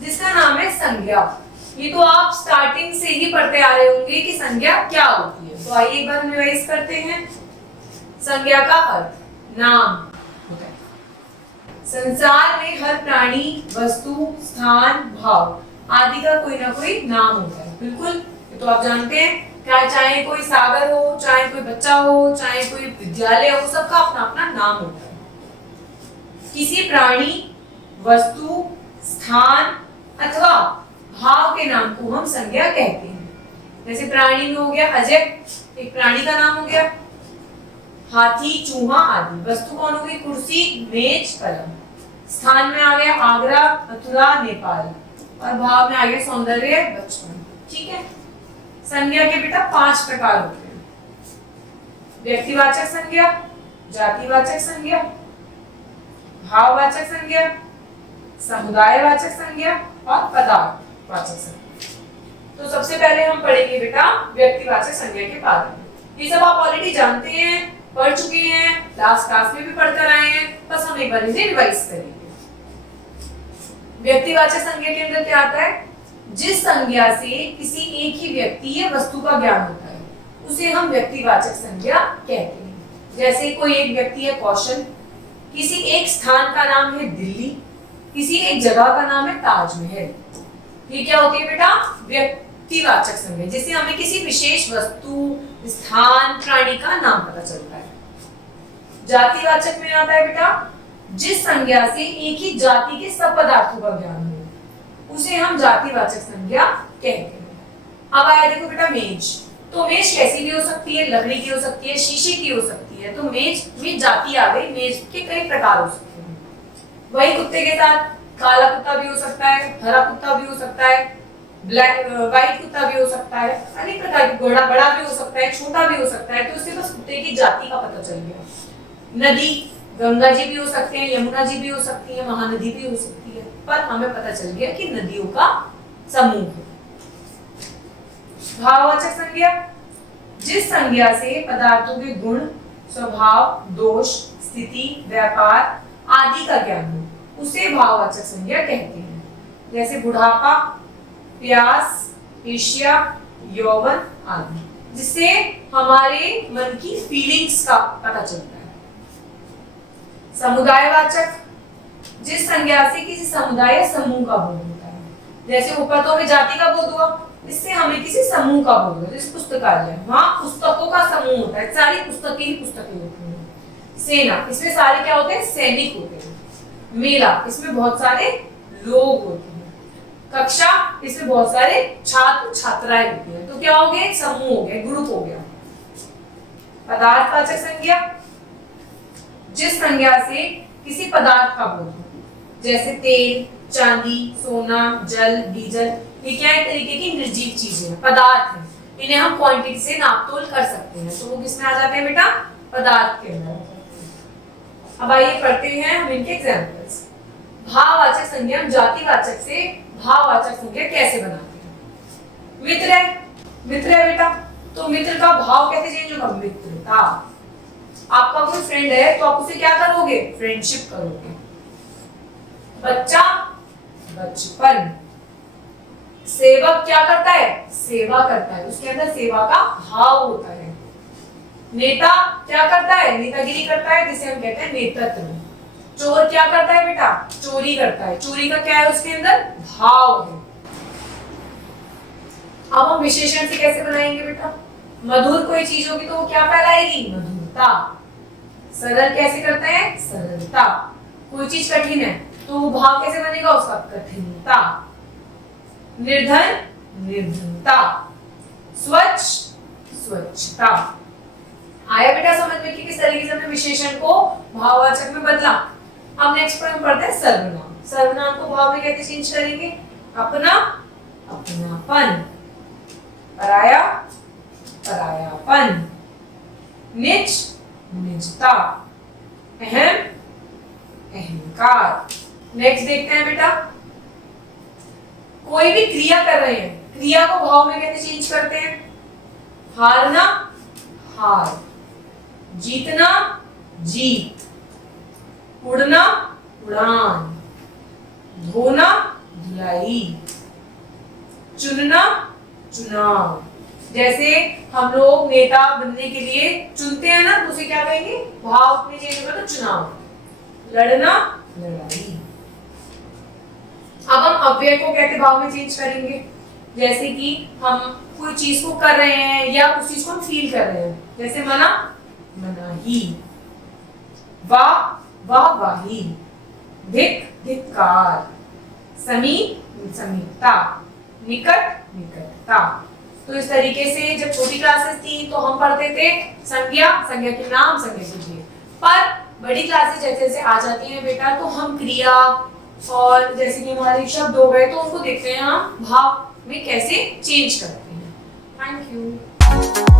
जिसका नाम है संज्ञा। ये तो आप स्टार्टिंग से ही पढ़ते आ रहे होंगे कि संज्ञा क्या होती है। तो आइए एक बार हम रिवाइज करते हैं। संज्ञा का अर्थ नाम होता है। संसार में हर प्राणी, वस्तु, स्थान, भाव आदि का कोई ना कोई नाम होता है। बिल्कुल, ये तो आप जानते हैं। क्या चाहे कोई सागर हो, चाहे कोई बच्चा हो, चाहे कोई विद्यालय हो, सबका अपना अपना नाम होता है। किसी प्राणी, वस्तु, स्थान अथवा भाव के नाम को हम संज्ञा कहते हैं। जैसे प्राणी में हो गया अजय, एक प्राणी का नाम हो गया। हाथी, चूहा आदि। वस्तु कौन हो गई? कुर्सी, मेज, कलम। स्थान में आ गया आगरा, मथुरा, नेपाल। और भाव में आ गया सौंदर्य, बचपन। ठीक है। संज्ञा के बेटा 5 प्रकार होते हैं। व्यक्तिवाचक संज्ञा, जातिवाचक संज्ञा, भाववाचक संज्ञा, समुदायवाचक संज्ञा और पदार्थवाचक संज्ञा। तो सबसे पहले हम पढ़ेंगे बेटा व्यक्तिवाचक संज्ञा के बारे में। ये सब आप ऑलरेडी जानते हैं, पढ़ चुके हैं, लास्ट क्लास में भी पढ़कर आए हैं, बस हम एक बार इसे रिवाइज करेंगे। व्यक्तिवाचक संज्ञा के अंदर क्या आता है? जिस संज्ञा से किसी एक ही व्यक्ति या वस्तु का ज्ञान होता है उसे हम व्यक्तिवाचक संज्ञा कहते हैं। जैसे कोई एक व्यक्ति है कौशल, किसी एक स्थान का नाम है दिल्ली, किसी एक जगह का नाम है ताजमहल। ये क्या होती है बेटा? व्यक्तिवाचक संज्ञा, जिससे हमें किसी विशेष वस्तु, स्थान, प्राणी का नाम पता चलता है। जातिवाचक में आता है बेटा जिस संज्ञा से एक ही जाति के सब पदार्थों का ज्ञान हो उसे हम जातिवाचक संज्ञा कहते हैं। अब आया देखो बेटा मेज। तो मेज कैसी भी हो सकती है, लकड़ी की हो सकती है, शीशे की हो सकती है। तो मेज जाति आ गई। मेज के कई प्रकार हो सकते हैं। वही कुत्ते के साथ काला कुत्ता भी हो सकता है, हरा कुत्ता भी हो सकता है, ब्लैक व्हाइट कुत्ता भी हो सकता है, अनेक प्रकार के। घोड़ा बड़ा भी हो सकता है, छोटा भी हो सकता है। तो उससे बस कुत्ते की जाति का पता चल गया। नदी, गंगा जी भी हो सकते हैं, यमुना जी भी हो सकती है, महानदी भी हो सकती है, पर हमें पता चल गया कि नदियों का समूह है। भाववाचक संज्ञा जिस संज्ञा से पदार्थों के गुण, स्वभाव, दोष, स्थिति, व्यापार आदि का ज्ञान हो उसे भाववाचक संज्ञा कहते हैं। जैसे बुढ़ापा, प्यास, ईर्ष्या, यौवन आदि, जिससे हमारे मन की फीलिंग्स का पता चलता है। समुदायवाचक जिस संज्ञा से किसी समुदाय समूह का बोध होता है। जैसे ऊपर तो हमें जाति का बोध हुआ, इससे हमें किसी समूह का बोध होता है। जैसे पुस्तकालय, वहाँ पुस्तकों का समूह होता है, सारी पुस्तकें ही पुस्तकें होती हैं। सेना, इसमें सारे क्या होते हैं? सैनिक होते हैं। मेला, इसमें बहुत सारे लोग होते हैं। कक्षा, इसमें बहुत सारे छात्र छात्राएं होती हैं। तो क्या हो गया? एक समूह हो गया, ग्रुप हो गया। पदार्थवाचक संज्ञा जिस संज्ञा से किसी पदार्थ का बोध हो, जैसे तेल, चांदी, सोना, जल, डीजल। ये क्या है? तरीके की निर्जीव चीजें हैं, पदार्थ हैं। इन्हें हम क्वांटिटी से नापतोल कर सकते हैं। तो वो किसमें आ जाते हैं बेटा? पदार्थ के अंदर। अब आइए पढ़ते हैं हम इनके एग्जांपल्स। भाववाचक संज्ञा हम जातिवाचक से भाववाचक संज्ञा कैसे बनाते हैं? मित्र है, मित्र है बेटा, तो मित्र का भाव कैसे चेंज होगा? मित्रता। आपका कोई फ्रेंड है तो आप उसे क्या करोगे? फ्रेंडशिप करोगे। बच्चा, बचपन। सेवक क्या करता है? सेवा करता है, उसके अंदर सेवा का भाव होता है। नेता क्या करता है? नेतागिरी करता है, जिसे हम कहते हैं नेतृत्व। चोर क्या करता है बेटा? चोरी करता है। चोरी का क्या है? उसके अंदर भाव है। अब हम विशेषण से कैसे बनाएंगे बेटा? मधुर कोई चीज होगी तो वो क्या फैलाएगी? मधुरता। सरल कैसे करते हैं? सरलता। कोई चीज कठिन है तो वो भाव कैसे बनेगा? उसका कठिनता। निर्धन, निर्धनता। स्वच्छ, स्वच्छता। आया बेटा समझ में कि किस तरीके से हमने विशेषण को भाववाचक में बदला। अब नेक्स्ट पर हम पढ़ते हैं सर्वनाम। सर्वनाम को भाव में कैसे चेंज करेंगे? अपना, अपनापन। पराया, परायापन। निज, निजता। अहम, अहंकार। नेक्स्ट देखते हैं बेटा, कोई भी क्रिया कर रहे हैं, क्रिया को भाव में कैसे चेंज करते हैं? हारना, हार। जीतना, जीत। उड़ना, उड़ान। धोना, धुलाई। लाई। चुनना, चुनाव। जैसे हम लोग नेता बनने के लिए चुनते हैं ना, तो उसे क्या कहेंगे? भाव में चेंज होगा तो चुनाव। लड़ना, लड़ाई। अब हम अव्यय को कैसे भाव में चेंज करेंगे? जैसे कि हम कोई चीज को कर रहे हैं या उस चीज को हम फील कर रहे हैं। जैसे मना, मनाही। वाह, वाह वाही। धिक, धिक्कार। समीप, समीपता। निकट, निकटता। तो इस तरीके से जब छोटी क्लासेस थी तो हम पढ़ते थे संज्ञा, संज्ञा के नाम, संज्ञा के लिए। पर बड़ी क्लासेस जैसे जैसे आ जाती हैं बेटा, तो हम क्रिया और जैसे कि हमारे शब्द हो गए, तो उनको देखते हैं हम भाव में कैसे चेंज करते हैं। Thank you.